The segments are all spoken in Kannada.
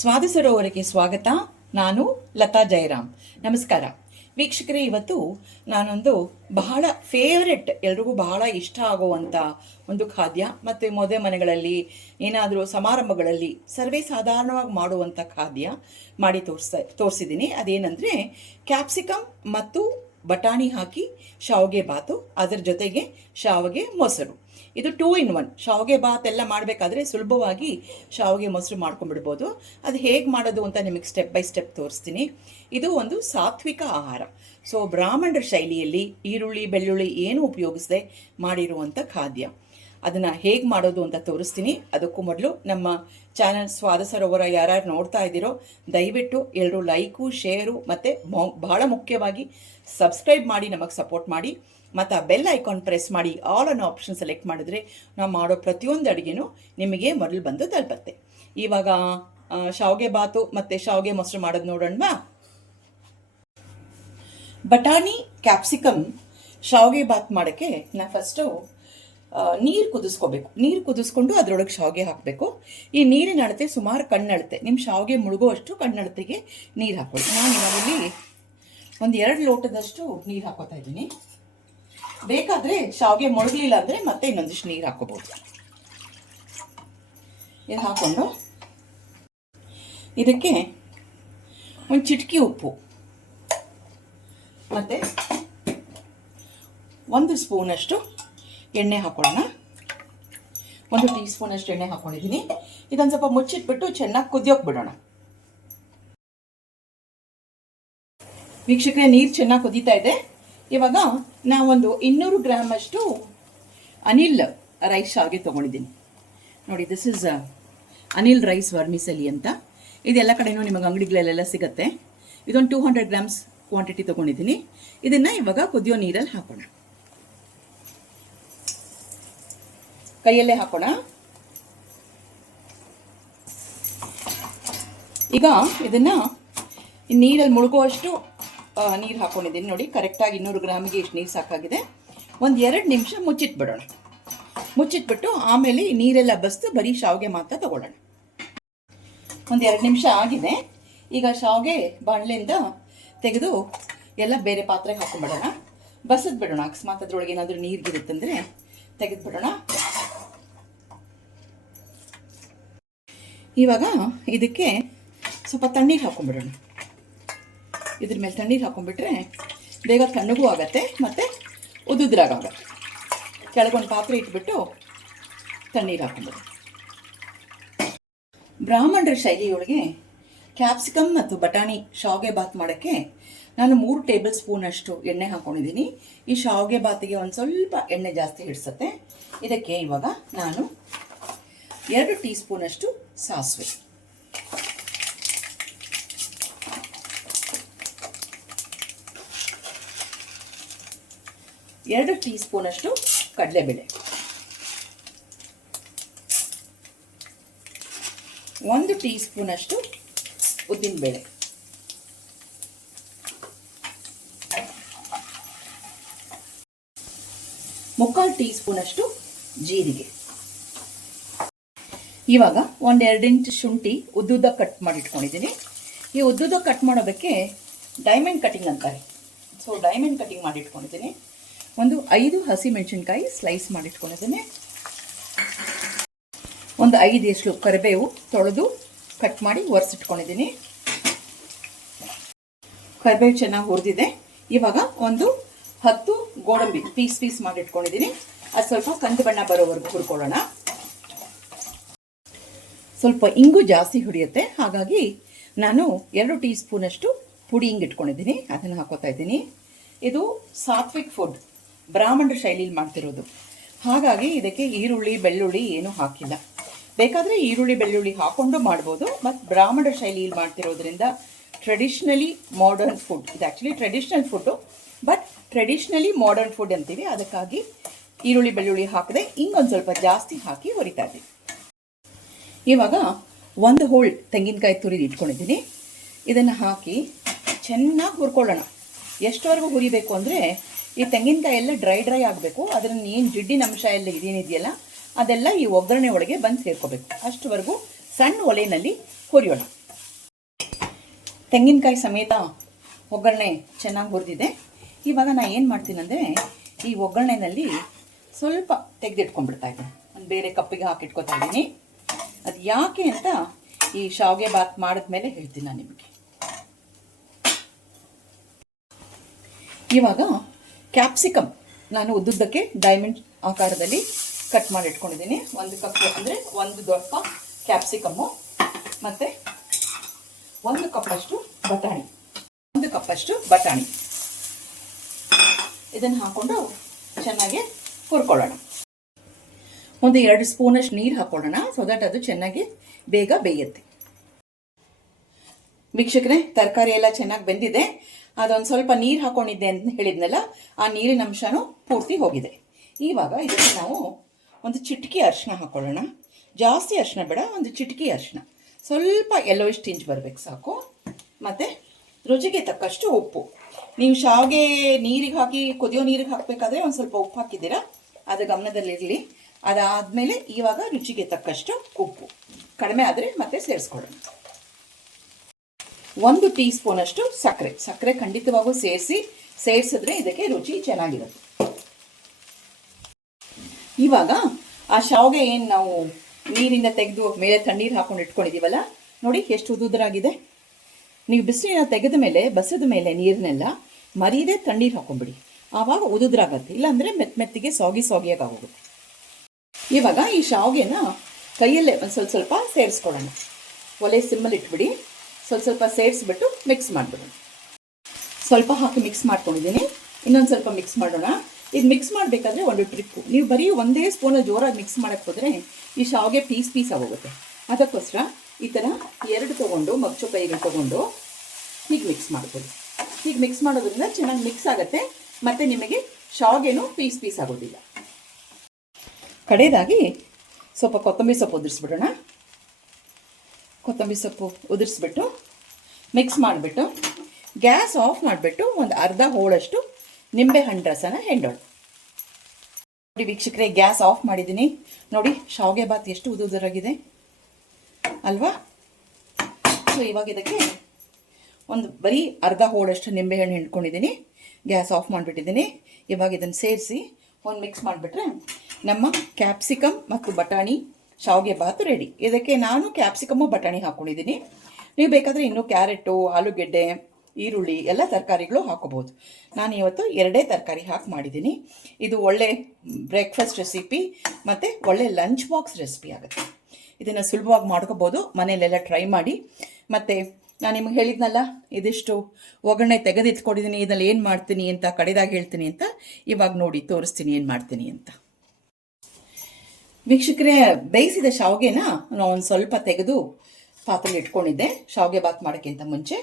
ಸ್ವಾದ ಸರೋವರಕ್ಕೆ ಸ್ವಾಗತ. ನಾನು ಲತಾ ಜಯರಾಮ್ ನಮಸ್ಕಾರ. ವೀಕ್ಷಕರೇ, ಇವತ್ತು ನಾನೊಂದು ಬಹಳ ಫೇವ್ರೆಟ್ ಎಲ್ರಿಗೂ ಬಹಳ ಇಷ್ಟ ಆಗುವಂಥ ಒಂದು ಖಾದ್ಯ, ಮತ್ತು ಮದುವೆ ಮನೆಗಳಲ್ಲಿ ಏನಾದರೂ ಸಮಾರಂಭಗಳಲ್ಲಿ ಸರ್ವೇ ಸಾಧಾರಣವಾಗಿ ಮಾಡುವಂಥ ಖಾದ್ಯ ಮಾಡಿ ತೋರಿಸ್ತಾ ತೋರಿಸಿದ್ದೀನಿ. ಅದೇನೆಂದರೆ ಕ್ಯಾಪ್ಸಿಕಮ್ ಮತ್ತು ಬಟಾಣಿ ಹಾಕಿ ಶಾವಿಗೆ ಬಾತು, ಅದರ ಜೊತೆಗೆ ಶಾವಿಗೆ ಮೊಸರು. ಇದು ಟೂ ಇನ್ ಒನ್ ಶಾವಿಗೆ ಬಾತ್ ಎಲ್ಲ ಮಾಡಬೇಕಾದ್ರೆ ಸುಲಭವಾಗಿ ಶಾವಿಗೆ ಮೊಸರು ಮಾಡ್ಕೊಂಡ್ಬಿಡ್ಬೋದು. ಅದು ಹೇಗೆ ಮಾಡೋದು ಅಂತ ನಿಮಗೆ ಸ್ಟೆಪ್ ಬೈ ಸ್ಟೆಪ್ ತೋರಿಸ್ತೀನಿ. ಇದು ಒಂದು ಸಾತ್ವಿಕ ಆಹಾರ. ಸೊ ಬ್ರಾಹ್ಮಣರ ಶೈಲಿಯಲ್ಲಿ ಈರುಳ್ಳಿ, ಬೆಳ್ಳುಳ್ಳಿ ಏನು ಉಪಯೋಗಿಸದೆ ಮಾಡಿರುವಂಥ ಖಾದ್ಯ. ಅದನ್ನು ಹೇಗೆ ಮಾಡೋದು ಅಂತ ತೋರಿಸ್ತೀನಿ. ಅದಕ್ಕೂ ಮೊದಲು ನಮ್ಮ ಚಾನಲ್ ಸ್ವಾದ ಸರೋವರ ಯಾರ್ಯಾರು ನೋಡ್ತಾ ಇದ್ದೀರೋ, ದಯವಿಟ್ಟು ಎಲ್ಲರೂ ಲೈಕು, ಶೇರು ಮತ್ತು ಬಹಳ ಮುಖ್ಯವಾಗಿ ಸಬ್ಸ್ಕ್ರೈಬ್ ಮಾಡಿ ನಮಗೆ ಸಪೋರ್ಟ್ ಮಾಡಿ. ಮತ್ತು ಆ ಬೆಲ್ ಐಕಾನ್ ಪ್ರೆಸ್ ಮಾಡಿ. ಆಲ್ ಅನ್ ಆಪ್ಷನ್ ಸೆಲೆಕ್ಟ್ ಮಾಡಿದ್ರೆ ನಾವು ಮಾಡೋ ಪ್ರತಿಯೊಂದು ಅಡುಗೆನೂ ನಿಮಗೆ ಮೊದಲು ಬಂದು ತಲುಪತ್ತೆ. ಇವಾಗ ಶಾವ್ಗೆ ಬಾತು ಮತ್ತು ಶಾವ್ಗೆ ಮೊಸರು ಮಾಡೋದು ನೋಡೋಣವಾ? ಬಟಾಣಿ, ಕ್ಯಾಪ್ಸಿಕಮ್, ಶಾವಿಗೆ ಬಾತ್ ಮಾಡೋಕ್ಕೆ ನಾ ಫಸ್ಟು ನೀರು ಕುದಿಸ್ಕೋಬೇಕು. ನೀರು ಕುದಿಸ್ಕೊಂಡು ಅದರೊಳಗೆ ಶಾವಿಗೆ ಹಾಕಬೇಕು. ಈ ನೀರಿನ ಅಳತೆ ಸುಮಾರು ಕಣ್ಣಳತೆ. ನಿಮ್ಮ ಶಾವಿಗೆ ಮುಳುಗುವಷ್ಟು ಕಣ್ಣಳತೆಗೆ ನೀರು ಹಾಕೊಳ್ಳಿ ನಾನು ಇವಾಗಲ್ಲಿ ಒಂದು ಎರಡು ಲೋಟದಷ್ಟು ನೀರು ಹಾಕೋತಾ ಇದ್ದೀನಿ. ಬೇಕಾದರೆ ಶಾವಿಗೆ ಮುಳುಗಲಿಲ್ಲ ಅಂದರೆ ಮತ್ತೆ ಇನ್ನೊಂದಿಷ್ಟು ನೀರು ಹಾಕೋಬೋದು ಇದು ಹಾಕ್ಕೊಂಡು ಇದಕ್ಕೆ ಒಂದು ಚಿಟಕಿ ಉಪ್ಪು. ಮತ್ತು ಒಂದು ಸ್ಪೂನಷ್ಟು ಎಣ್ಣೆ ಹಾಕೊಳ್ಳೋಣ. ಒಂದು ಟೀ ಸ್ಪೂನಷ್ಟು ಎಣ್ಣೆ ಹಾಕ್ಕೊಂಡಿದ್ದೀನಿ ಇದೊಂದು ಸ್ವಲ್ಪ ಮುಚ್ಚಿಟ್ಬಿಟ್ಟು ಚೆನ್ನಾಗಿ ಕುದಿಯೋಕೆ ಬಿಡೋಣ. ವೀಕ್ಷಕರೇ, ನೀರು ಚೆನ್ನಾಗಿ ಕುದೀತಾ ಇದೆ. ಇವಾಗ ನಾವೊಂದು ಇನ್ನೂರು ಗ್ರಾಮ್ ಅಷ್ಟು ಅನಿಲ್ ರೈಸ್ ಶಾವಿಗೆ ತೊಗೊಂಡಿದ್ದೀನಿ. ನೋಡಿ this is Anil rice vermicelli ಅಂತ. ಇದೆಲ್ಲ ಕಡೆಯೂ ನಿಮಗೆ ಅಂಗಡಿಗಳಲ್ಲೆಲ್ಲ ಸಿಗುತ್ತೆ. ಇದೊಂದು ಟೂ ಹಂಡ್ರೆಡ್ ಗ್ರಾಮ್ಸ್ ಕ್ವಾಂಟಿಟಿ ತೊಗೊಂಡಿದ್ದೀನಿ. ಇದನ್ನು ಇವಾಗ ಕುದಿಯೋ ನೀರಲ್ಲಿ ಹಾಕೋಣ. ಕೈಯಲ್ಲೇ ಹಾಕೋಣ. ಈಗ ಇದನ್ನು ನೀರಲ್ಲಿ ಮುಳುಗುವಷ್ಟು ನೀರು ಹಾಕ್ಕೊಂಡಿದ್ದೀನಿ ನೋಡಿ. ಕರೆಕ್ಟಾಗಿ ಇನ್ನೂರು ಗ್ರಾಮಿಗೆ ಇಷ್ಟು ನೀರು ಸಾಕಾಗಿದೆ. ಒಂದು ಎರಡು ನಿಮಿಷ ಮುಚ್ಚಿಟ್ಬಿಡೋಣ. ಮುಚ್ಚಿಟ್ಬಿಟ್ಟು ಆಮೇಲೆ ನೀರೆಲ್ಲ ಬಸ್ದು ಬರೀ ಶಾವಿಗೆ ಮಾತ್ರ ತಗೊಳ್ಳೋಣ. ಒಂದು ಎರಡು ನಿಮಿಷ ಆಗಿದೆ. ಈಗ ಶಾವಿಗೆ ಬಾಣಲೆಯಿಂದ ತೆಗೆದು ಎಲ್ಲ ಬೇರೆ ಪಾತ್ರೆಗೆ ಹಾಕೊಂಡ್ಬಿಡೋಣ. ಬಸದ್ ಬಿಡೋಣ ಅಕಸ್ಮಾತ್ ಅದ್ರೊಳಗೆ ಏನಾದರೂ ನೀರಿಗಿರುತ್ತಂದರೆ ತೆಗೆದುಬಿಡೋಣ. ಇವಾಗ ಇದಕ್ಕೆ ಸ್ವಲ್ಪ ತಣ್ಣೀರು ಹಾಕೊಂಡ್ಬಿಡೋಣ. ಇದ್ರ ಮೇಲೆ ತಣ್ಣೀರು ಹಾಕೊಂಡ್ಬಿಟ್ರೆ ಬೇಗ ತಣ್ಣಗೂ ಆಗತ್ತೆ ಮತ್ತು ಉದುದ್ರಾಗ ಕೆಳಗೊಂದು ಪಾತ್ರೆ ಇಟ್ಬಿಟ್ಟು ತಣ್ಣೀರು ಹಾಕೊಂಡ್ಬಿಡು. ಬ್ರಾಹ್ಮಣರ ಶೈಲಿಯೊಳಗೆ ಕ್ಯಾಪ್ಸಿಕಮ್ ಮತ್ತು ಬಟಾಣಿ ಶಾವಿಗೆ ಬಾತ್ ಮಾಡೋಕ್ಕೆ ನಾನು ಮೂರು ಟೇಬಲ್ ಸ್ಪೂನಷ್ಟು ಎಣ್ಣೆ ಹಾಕ್ಕೊಂಡಿದ್ದೀನಿ ಈ ಶಾವಿಗೆ ಬಾತಿಗೆ ಒಂದು ಸ್ವಲ್ಪ ಎಣ್ಣೆ ಜಾಸ್ತಿ ಹಿಡಿಸುತ್ತೆ. ಇದಕ್ಕೆ ಇವಾಗ ನಾನು ಎರಡು ಟೀ ಸ್ಪೂನಷ್ಟು ಸಾಸಿವೆ. ಎರಡು ಟೀ ಸ್ಪೂನಷ್ಟು ಕಡಲೆಬೇಳೆ. ಒಂದು ಟೀ ಸ್ಪೂನಷ್ಟು ಉದ್ದಿನಬೇಳೆ. ಮುಕ್ಕಾಲು ಟೀ ಸ್ಪೂನಷ್ಟು ಜೀರಿಗೆ. ಇವಾಗ ಒಂದು ಎರಡು ಇಂಚ್ ಶುಂಠಿ ಉದ್ದುದ್ದ ಕಟ್ ಮಾಡಿ ಇಟ್ಕೊಂಡಿದ್ದೀನಿ. ಈ ಉದ್ದುದ್ದ ಕಟ್ ಮಾಡೋದಕ್ಕೆ ಡೈಮಂಡ್ ಕಟಿಂಗ್ ಅಂತಾರೆ. ಸೊ ಡೈಮಂಡ್ ಕಟಿಂಗ್ ಮಾಡಿ ಇಟ್ಕೊಂಡಿದ್ದೀನಿ. ಒಂದು ಐದು ಹಸಿ ಮೆಣಸಿನ್ಕಾಯಿ ಸ್ಲೈಸ್ ಮಾಡಿ ಇಟ್ಕೊಂಡಿದ್ದೀನಿ. ಒಂದು ಐದು ಎಷ್ಟು ಕರಿಬೇವು ತೊಳೆದು ಕಟ್ ಮಾಡಿ ಒರೆಸಿಟ್ಕೊಂಡಿದ್ದೀನಿ. ಕರಿಬೇವು ಚೆನ್ನಾಗಿ ಹುರಿದಿದೆ. ಇವಾಗ ಒಂದು ಹತ್ತು ಗೋಡಂಬಿ ಪೀಸ್ ಪೀಸ್ ಮಾಡಿಟ್ಕೊಂಡಿದ್ದೀನಿ ಅದು ಸ್ವಲ್ಪ ಕಂದು ಬಣ್ಣ ಬರೋವರೆಗೂ ಹುರ್ಕೊಳ್ಳೋಣ. ಸ್ವಲ್ಪ ಇಂಗು ಜಾಸ್ತಿ ಹುಡಿಯುತ್ತೆ ಹಾಗಾಗಿ ನಾನು ಎರಡು ಟೀ ಸ್ಪೂನಷ್ಟು ಪುಡಿ ಹಿಂಗೆ ಇಟ್ಕೊಂಡಿದ್ದೀನಿ. ಅದನ್ನು ಹಾಕೋತಾ ಇದ್ದೀನಿ. ಇದು ಸಾತ್ವಿಕ್ ಫುಡ್, ಬ್ರಾಹ್ಮಣರ ಶೈಲಿಲಿ ಮಾಡ್ತಿರೋದು. ಹಾಗಾಗಿ ಇದಕ್ಕೆ ಈರುಳ್ಳಿ, ಬೆಳ್ಳುಳ್ಳಿ ಏನೂ ಹಾಕಿಲ್ಲ. ಬೇಕಾದರೆ ಈರುಳ್ಳಿ, ಬೆಳ್ಳುಳ್ಳಿ ಹಾಕ್ಕೊಂಡು ಮಾಡ್ಬೋದು. ಮತ್ತು ಬ್ರಾಹ್ಮಣರ ಶೈಲಿಯಲ್ಲಿ ಮಾಡ್ತಿರೋದ್ರಿಂದ ಟ್ರೆಡಿಷ್ನಲಿ ಮಾಡರ್ನ್ ಫುಡ್ ಇದು actually traditional food but traditionally modern food ಅಂತೀವಿ. ಅದಕ್ಕಾಗಿ ಈರುಳ್ಳಿ, ಬೆಳ್ಳುಳ್ಳಿ ಹಾಕದೆ ಹಿಂಗೊಂದು ಸ್ವಲ್ಪ ಜಾಸ್ತಿ ಹಾಕಿ ಹೊರಿತಾ ಇದ್ದೀವಿ ಇವಾಗ ಒಂದು ಹೋಳ್ ತೆಂಗಿನಕಾಯಿ ತುರಿದು ಇಟ್ಕೊಂಡಿದ್ದೀನಿ. ಇದನ್ನು ಹಾಕಿ ಚೆನ್ನಾಗಿ ಹುರ್ಕೊಳ್ಳೋಣ. ಎಷ್ಟವರೆಗೂ ಹುರಿಬೇಕು ಅಂದರೆ ಈ ತೆಂಗಿನಕಾಯಿ ಎಲ್ಲ ಡ್ರೈ ಡ್ರೈ ಆಗಬೇಕು. ಅದರಲ್ಲಿ ಏನು ಜಿಡ್ಡಿನ ಅಂಶ ಎಲ್ಲ ಇದೇನಿದೆಯಲ್ಲ ಅದೆಲ್ಲ ಈ ಒಗ್ಗರಣೆ ಒಳಗೆ ಬಂದು ಸೇರ್ಕೋಬೇಕು. ಅಷ್ಟವರೆಗೂ ಸಣ್ಣ ಒಲೆಯಲ್ಲಿ ಹುರಿಯೋಣ. ತೆಂಗಿನಕಾಯಿ ಸಮೇತ ಒಗ್ಗರಣೆ ಚೆನ್ನಾಗಿ ಹುರಿದಿದೆ. ಇವಾಗ ನಾನು ಏನು ಮಾಡ್ತೀನಂದರೆ ಈ ಒಗ್ಗರಣೆನಲ್ಲಿ ಸ್ವಲ್ಪ ತೆಗೆದಿಟ್ಕೊಂಡ್ಬಿಡ್ತಾ ಇದ್ದೀನಿ ಒಂದು ಬೇರೆ ಕಪ್ಪಿಗೆ ಹಾಕಿಟ್ಕೊತಾ ಇದ್ದೀನಿ. ಅದು ಯಾಕೆ ಅಂತ ಈ ಶಾವಿಗೆ ಬಾತ್ ಮಾಡಿದ್ಮೇಲೆ ಹೇಳ್ತೀನಿ ನಾನು ನಿಮಗೆ. ಇವಾಗ ಕ್ಯಾಪ್ಸಿಕಮ್ ನಾನು ಉದ್ದುದ್ದಕ್ಕೆ ಡೈಮಂಡ್ ಆಕಾರದಲ್ಲಿ ಕಟ್ ಮಾಡಿ ಇಟ್ಕೊಂಡಿದ್ದೀನಿ. ಒಂದು ಕಪ್ ಅಂದರೆ ಒಂದು ದೊಡ್ಡ ಕ್ಯಾಪ್ಸಿಕಮ್ಮು ಮತ್ತು ಒಂದು ಕಪ್ಪಷ್ಟು ಬಟಾಣಿ. ಒಂದು ಕಪ್ಪಷ್ಟು ಬಟಾಣಿ. ಇದನ್ನು ಹಾಕ್ಕೊಂಡು ಚೆನ್ನಾಗಿ ಹುರ್ಕೊಳ್ಳೋಣ. ಒಂದು ಎರಡು ಸ್ಪೂನಷ್ಟು ನೀರು ಹಾಕೊಳ್ಳೋಣ ಸೊ ದಟ್ ಅದು ಚೆನ್ನಾಗಿ ಬೇಗ ಬೇಯುತ್ತೆ. ವೀಕ್ಷಕರೇ, ತರಕಾರಿ ಎಲ್ಲ ಚೆನ್ನಾಗಿ ಬೆಂದಿದೆ. ಅದೊಂದು ಸ್ವಲ್ಪ ನೀರು ಹಾಕೊಂಡಿದ್ದೆ ಅಂತ ಹೇಳಿದ್ನಲ್ಲ, ಆ ನೀರಿನ ಅಂಶನೂ ಪೂರ್ತಿ ಹೋಗಿದೆ. ಇವಾಗ ಇದಕ್ಕೆ ನಾವು ಒಂದು ಚಿಟಕಿ ಅರಿಶಿನ ಹಾಕೊಳ್ಳೋಣ. ಜಾಸ್ತಿ ಅರಿಶಿನ ಬೇಡ, ಒಂದು ಚಿಟಕಿ ಅರಿಶಿನ ಸ್ವಲ್ಪ ಯೆಲ್ಲೋಯಿಶ್ ಟಿಂಜ್ ಬರಬೇಕು ಸಾಕು. ಮತ್ತು ರುಚಿಗೆ ತಕ್ಕಷ್ಟು ಉಪ್ಪು. ನೀವು ಶಾವಿಗೆ ನೀರಿಗೆ ಹಾಕಿ, ಕುದಿಯೋ ನೀರಿಗೆ ಹಾಕಬೇಕಾದ್ರೆ ಒಂದು ಸ್ವಲ್ಪ ಉಪ್ಪು ಹಾಕಿದ್ದೀರಾ? ಅದು ಗಮನದಲ್ಲಿರಲಿ. ಅದಾದಮೇಲೆ ಇವಾಗ ರುಚಿಗೆ ತಕ್ಕಷ್ಟು ಉಪ್ಪು. ಕಡಿಮೆ ಆದರೆ ಮತ್ತೆ ಸೇರಿಸ್ಕೊಳ್ಳೋಣ. ಒಂದು ಟೀ ಸ್ಪೂನಷ್ಟು ಸಕ್ಕರೆ. ಸಕ್ಕರೆ ಖಂಡಿತವಾಗೂ ಸೇರಿಸಿ, ಸೇರಿಸಿದ್ರೆ ಇದಕ್ಕೆ ರುಚಿ ಚೆನ್ನಾಗಿರುತ್ತೆ. ಇವಾಗ ಆ ಶಾವಿಗೆ ಏನು ನಾವು ನೀರಿಂದ ತೆಗೆದು ಮೇಲೆ ತಣ್ಣೀರು ಹಾಕೊಂಡು ಇಟ್ಕೊಂಡಿದ್ದೀವಲ್ಲ, ನೋಡಿ ಎಷ್ಟು ಉದುದ್ರಾಗಿದೆ. ನೀವು ಬಿಸಿನೀರ ತೆಗೆದ ಮೇಲೆ, ಬಸದ ಮೇಲೆ ನೀರನ್ನೆಲ್ಲ ಮರೀದೆ ತಣ್ಣೀರು ಹಾಕೊಂಡ್ಬಿಡಿ. ಆವಾಗ ಉದುದ್ರಾಗತ್ತೆ. ಇಲ್ಲಾಂದರೆ ಮೆತ್ತ ಮೆತ್ತಿಗೆ ಸಾಗಿ ಸಾಗಿಯಾಗಿ ಆಗೋಗುತ್ತೆ. ಇವಾಗ ಈ ಶಾವಿಗೆನ ಕೈಯಲ್ಲೇ ಒಂದು ಸ್ವಲ್ಪ ಸ್ವಲ್ಪ ಸೇರಿಸ್ಕೊಡೋಣ ಒಲೆ ಸಿಮ್ಮಲ್ಲಿ ಇಟ್ಬಿಡಿ. ಸ್ವಲ್ಪ ಸ್ವಲ್ಪ ಸೇರಿಸ್ಬಿಟ್ಟು ಮಿಕ್ಸ್ ಮಾಡಿಬಿಡೋಣ. ಸ್ವಲ್ಪ ಹಾಕಿ ಮಿಕ್ಸ್ ಮಾಡ್ಕೊಂಡಿದ್ದೀನಿ. ಇನ್ನೊಂದು ಸ್ವಲ್ಪ ಮಿಕ್ಸ್ ಮಾಡೋಣ. ಇದು ಮಿಕ್ಸ್ ಮಾಡಬೇಕಾದ್ರೆ ಒಂದು ಟ್ರಿಪ್ಪು ನೀವು ಬರೀ ಒಂದೇ ಸ್ಪೂನಲ್ಲಿ ಜೋರಾಗಿ ಮಿಕ್ಸ್ ಮಾಡೋಕ್ಕೆ ಹೋದರೆ ಈ ಶಾವಿಗೆ ಪೀಸ್ ಪೀಸ್ ಆಗೋಗುತ್ತೆ ಅದಕ್ಕೋಸ್ಕರ ಈ ಥರ ಎರಡು ತೊಗೊಂಡು, ಮಗ್ಚು ಕೈಗಳು ತೊಗೊಂಡು ಹೀಗೆ ಮಿಕ್ಸ್ ಮಾಡ್ಕೊಳ್ಳಿ. ಹೀಗೆ ಮಿಕ್ಸ್ ಮಾಡೋದ್ರಿಂದ ಚೆನ್ನಾಗಿ ಮಿಕ್ಸ್ ಆಗುತ್ತೆ. ಮತ್ತು ನಿಮಗೆ ಶಾವಿಗೆನೂ ಪೀಸ್ ಪೀಸ್ ಆಗೋದಿಲ್ಲ. ಕಡೆಯದಾಗಿ ಸ್ವಲ್ಪ ಕೊತ್ತಂಬರಿ ಸೊಪ್ಪು ಉದುರಿಸ್ಬಿಡೋಣ. ಕೊತ್ತಂಬರಿ ಸೊಪ್ಪು ಉದುರಿಸ್ಬಿಟ್ಟು ಮಿಕ್ಸ್ ಮಾಡಿಬಿಟ್ಟು ಗ್ಯಾಸ್ ಆಫ್ ಮಾಡಿಬಿಟ್ಟು ಒಂದು ಅರ್ಧ ಹೋಳಷ್ಟು ನಿಂಬೆ ಹಣ್ಣು ರಸನ ಹೆಂಡೋಣ. ನೋಡಿ ವೀಕ್ಷಕರೇ, ಗ್ಯಾಸ್ ಆಫ್ ಮಾಡಿದ್ದೀನಿ. ನೋಡಿ, ಶಾವಿಗೆ ಬಾತ್ ಎಷ್ಟು ಉದುರಾಗಿದೆ. ಅಲ್ವಾ? ಸೊ ಇವಾಗ ಇದಕ್ಕೆ ಒಂದು ಬರೀ ಅರ್ಧ ಹೋಳಷ್ಟು ನಿಂಬೆಹಣ್ಣು ಹಿಂಡ್ಕೊಂಡಿದ್ದೀನಿ. Gas off ಮಾಡಿಬಿಟ್ಟಿದ್ದೀನಿ. ಇವಾಗ ಇದನ್ನು ಸೇರಿಸಿ ಒಂದು ಮಿಕ್ಸ್ ಮಾಡಿಬಿಟ್ರೆ ನಮ್ಮ ಕ್ಯಾಪ್ಸಿಕಮ್ ಮತ್ತು ಬಟಾಣಿ ಶಾವಿಗೆ ಭಾತು ರೆಡಿ ಇದಕ್ಕೆ ನಾನು ಕ್ಯಾಪ್ಸಿಕಮ್ಮು ಬಟಾಣಿ ಹಾಕೊಂಡಿದ್ದೀನಿ. ನೀವು ಬೇಕಾದರೆ ಇನ್ನೂ ಕ್ಯಾರೆಟು, ಆಲೂಗೆಡ್ಡೆ, ಈರುಳ್ಳಿ ಎಲ್ಲ ತರಕಾರಿಗಳು ಹಾಕೋಬೋದು ನಾನು ಇವತ್ತು ಎರಡೇ ತರಕಾರಿ ಹಾಕಿ ಮಾಡಿದ್ದೀನಿ. ಇದು ಒಳ್ಳೆ ಬ್ರೇಕ್ಫಾಸ್ಟ್ ರೆಸಿಪಿ ಮತ್ತು ಒಳ್ಳೆ ಲಂಚ್ ಬಾಕ್ಸ್ ರೆಸಿಪಿ ಆಗುತ್ತೆ. ಇದನ್ನು ಸುಲಭವಾಗಿ ಮಾಡ್ಕೋಬೋದು. ಮನೆಯಲ್ಲೆಲ್ಲ ಟ್ರೈ ಮಾಡಿ. ಮತ್ತು ನಾನು ನಿಮಗೆ ಹೇಳಿದ್ನಲ್ಲ, ಇದಿಷ್ಟು ಒಗ್ಗರಣೆ ತೆಗೆದಿಟ್ಕೊಂಡಿದ್ದೀನಿ ಇದರಲ್ಲಿ ಏನು ಮಾಡ್ತೀನಿ ಅಂತ, ಕಡೆದಾಗಿ ಹೇಳ್ತೀನಿ ಅಂತ, ಇವಾಗ ನೋಡಿ ತೋರಿಸ್ತೀನಿ ಏನು ಮಾಡ್ತೀನಿ ಅಂತ. ವೀಕ್ಷಕರೇ, ಬೇಯಿಸಿದ ಶಾವಿಗೆನ ನಾನು ಒಂದು ಸ್ವಲ್ಪ ತೆಗೆದು ಪಾತ್ರೆಲಿ ಇಟ್ಕೊಂಡಿದ್ದೆ. ಶಾವಿಗೆ ಬಾತ್ ಮಾಡೋಕ್ಕಿಂತ ಮುಂಚೆ.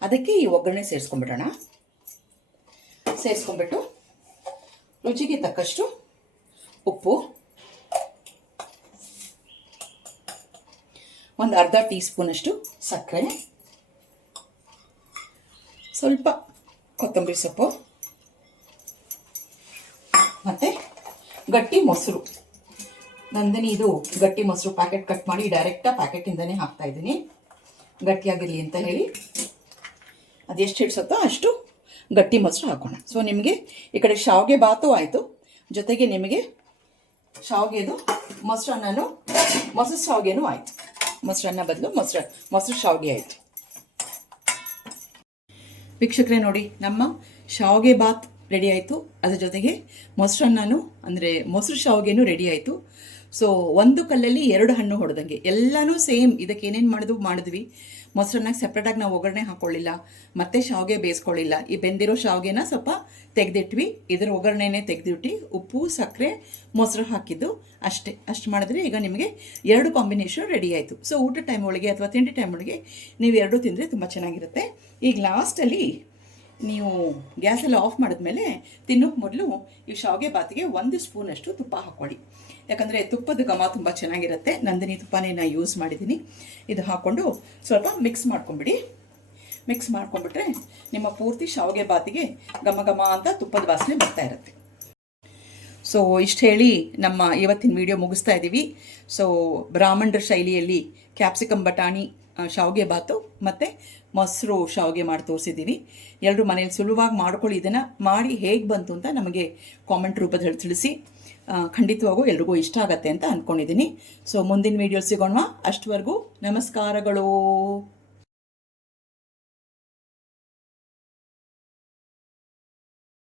ಅದಕ್ಕೆ ಈ ಒಗ್ಗರಣೆ ಸೇರಿಸ್ಕೊಂಡ್ಬಿಡೋಣ. ಸೇರಿಸ್ಕೊಂಡ್ಬಿಟ್ಟು ರುಚಿಗೆ ತಕ್ಕಷ್ಟು ಉಪ್ಪು. ಒಂದು ಅರ್ಧ ಟೀ ಸ್ಪೂನಷ್ಟು ಸಕ್ಕರೆ. ಸ್ವಲ್ಪ ಕೊತ್ತಂಬರಿ ಸೊಪ್ಪು. ಮತ್ತು ಗಟ್ಟಿ ಮೊಸರು. ನಂದಿನಿ ಇದು ಗಟ್ಟಿ ಮೊಸರು ಪ್ಯಾಕೆಟ್ ಕಟ್ ಮಾಡಿ ಡೈರೆಕ್ಟಾಗಿ ಪ್ಯಾಕೆಟಿಂದನೇ ಹಾಕ್ತಾ ಇದ್ದೀನಿ. ಗಟ್ಟಿಯಾಗಿರಲಿ ಅಂತ ಹೇಳಿ. ಅದೆಷ್ಟು ಹಿಡ್ಸುತ್ತೋ ಅಷ್ಟು ಗಟ್ಟಿ ಮೊಸರು ಹಾಕೋಣ. ಸೊ ನಿಮಗೆ ಈ ಕಡೆ ಶಾವಿಗೆ ಬಾತು ಆಯಿತು. ಜೊತೆಗೆ ನಿಮಗೆ ಶಾವಿಗೆದು ಮೊಸರನ್ನನು ಮೊಸರು ಶಾವಿಗೆನೂ ಆಯಿತು. ಮೊಸರನ್ನ ಬದಲು ಮೊಸರು ಮೊಸರು ಶಾವಿಗೆ ಆಯಿತು. ವೀಕ್ಷಕರೇ ನೋಡಿ, ನಮ್ಮ ಶಾವಿಗೆ ಬಾತ್ ರೆಡಿ ಆಯಿತು. ಅದರ ಜೊತೆಗೆ ಮೊಸರನ್ನನು ಅಂದರೆ ಮೊಸರು ಶಾವಿಗೆನೂ ರೆಡಿ ಆಯಿತು. ಸೊ ಒಂದು ಕಲ್ಲಲ್ಲಿ ಎರಡು ಹಣ್ಣು ಹೊಡೆದಂಗೆ. ಎಲ್ಲನೂ ಸೇಮ್. ಇದಕ್ಕೆ ಏನೇನು ಮಾಡಿದ್ವು? ಮಾಡಿದ್ವಿ. ಮೊಸರನ್ನ ಸೆಪ್ರೇಟಾಗಿ ನಾವು ಒಗ್ಗರಣೆ ಹಾಕೊಳ್ಳಿಲ್ಲ. ಮತ್ತೆ ಶಾವಿಗೆ ಬೇಯಿಸ್ಕೊಳ್ಳಿಲ್ಲ. ಈ ಬೆಂದಿರೋ ಶಾವಿಗೆನ ಸ್ವಲ್ಪ ತೆಗೆದಿಟ್ವಿ. ಇದರ ಒಗ್ಗರಣೆನೇ ತೆಗೆದಿಟ್ಟು ಉಪ್ಪು, ಸಕ್ಕರೆ, ಮೊಸರು ಹಾಕಿದ್ದು ಅಷ್ಟೇ. ಅಷ್ಟು ಮಾಡಿದ್ರೆ ಈಗ ನಿಮಗೆ ಎರಡು ಕಾಂಬಿನೇಷನ್ ರೆಡಿ ಆಯಿತು. ಸೊ ಊಟ ಟೈಮ್ ಒಳಗೆ ಅಥವಾ ತಿಂಡಿ ಟೈಮ್ ಒಳಗೆ ನೀವು ಎರಡೂ ತಿಂದರೆ ತುಂಬ ಚೆನ್ನಾಗಿರುತ್ತೆ. ಈಗ ಲಾಸ್ಟಲ್ಲಿ ನೀವು ಗ್ಯಾಸಲ್ಲಿ ಆಫ್ ಮಾಡಿದ್ಮೇಲೆ ತಿನ್ನೋಕೆ ಮೊದಲು ಈ ಶಾವಿಗೆ ಬಾತಿಗೆ ಒಂದು ಸ್ಪೂನಷ್ಟು ತುಪ್ಪ ಹಾಕ್ಕೊಳ್ಳಿ. ಯಾಕಂದರೆ ತುಪ್ಪದ ಘಮ ತುಂಬ ಚೆನ್ನಾಗಿರುತ್ತೆ. ನಂದಿನಿ ತುಪ್ಪನೇ ನಾನು ಯೂಸ್ ಮಾಡಿದ್ದೀನಿ ಇದು ಹಾಕ್ಕೊಂಡು ಸ್ವಲ್ಪ ಮಿಕ್ಸ್ ಮಾಡ್ಕೊಂಬಿಡಿ. ಮಿಕ್ಸ್ ಮಾಡ್ಕೊಂಬಿಟ್ರೆ ನಿಮ್ಮ ಪೂರ್ತಿ ಶಾವಿಗೆ ಬಾತಿಗೆ ಘಮ ಘಮ ಅಂತ ತುಪ್ಪದ ವಾಸನೆ ಬರ್ತಾ ಇರುತ್ತೆ. ಸೊ ಇಷ್ಟು ಹೇಳಿ ನಮ್ಮ ಇವತ್ತಿನ ವಿಡಿಯೋ ಮುಗಿಸ್ತಾ ಇದ್ದೀವಿ ಸೊ ಬ್ರಾಹ್ಮಣರ ಶೈಲಿಯಲ್ಲಿ ಕ್ಯಾಪ್ಸಿಕಮ್ ಬಟಾಣಿ ಶಾವಿಗೆ ಬಾತು ಮತ್ತು ಮೊಸರು ಶಾವಿಗೆ ಮಾಡಿ ತೋರಿಸಿದ್ದೀವಿ ಎಲ್ಲರೂ ಮನೇಲಿ ಸುಲಭವಾಗಿ ಮಾಡ್ಕೊಳ್ಳಿ. ಇದನ್ನು ಮಾಡಿ ಹೇಗೆ ಬಂತು ಅಂತ ನಮಗೆ ಕಾಮೆಂಟ್ ರೂಪದಲ್ಲಿ ತಿಳಿಸಿ. ಖಂಡಿತವಾಗೂ ಎಲ್ರಿಗೂ ಇಷ್ಟ ಆಗತ್ತೆ ಅಂತ ಅಂದ್ಕೊಂಡಿದ್ದೀನಿ ಸೊ ಮುಂದಿನ ವೀಡಿಯೋ ಸಿಗೋಣ ಅಷ್ಟವರೆಗೂ ನಮಸ್ಕಾರಗಳು.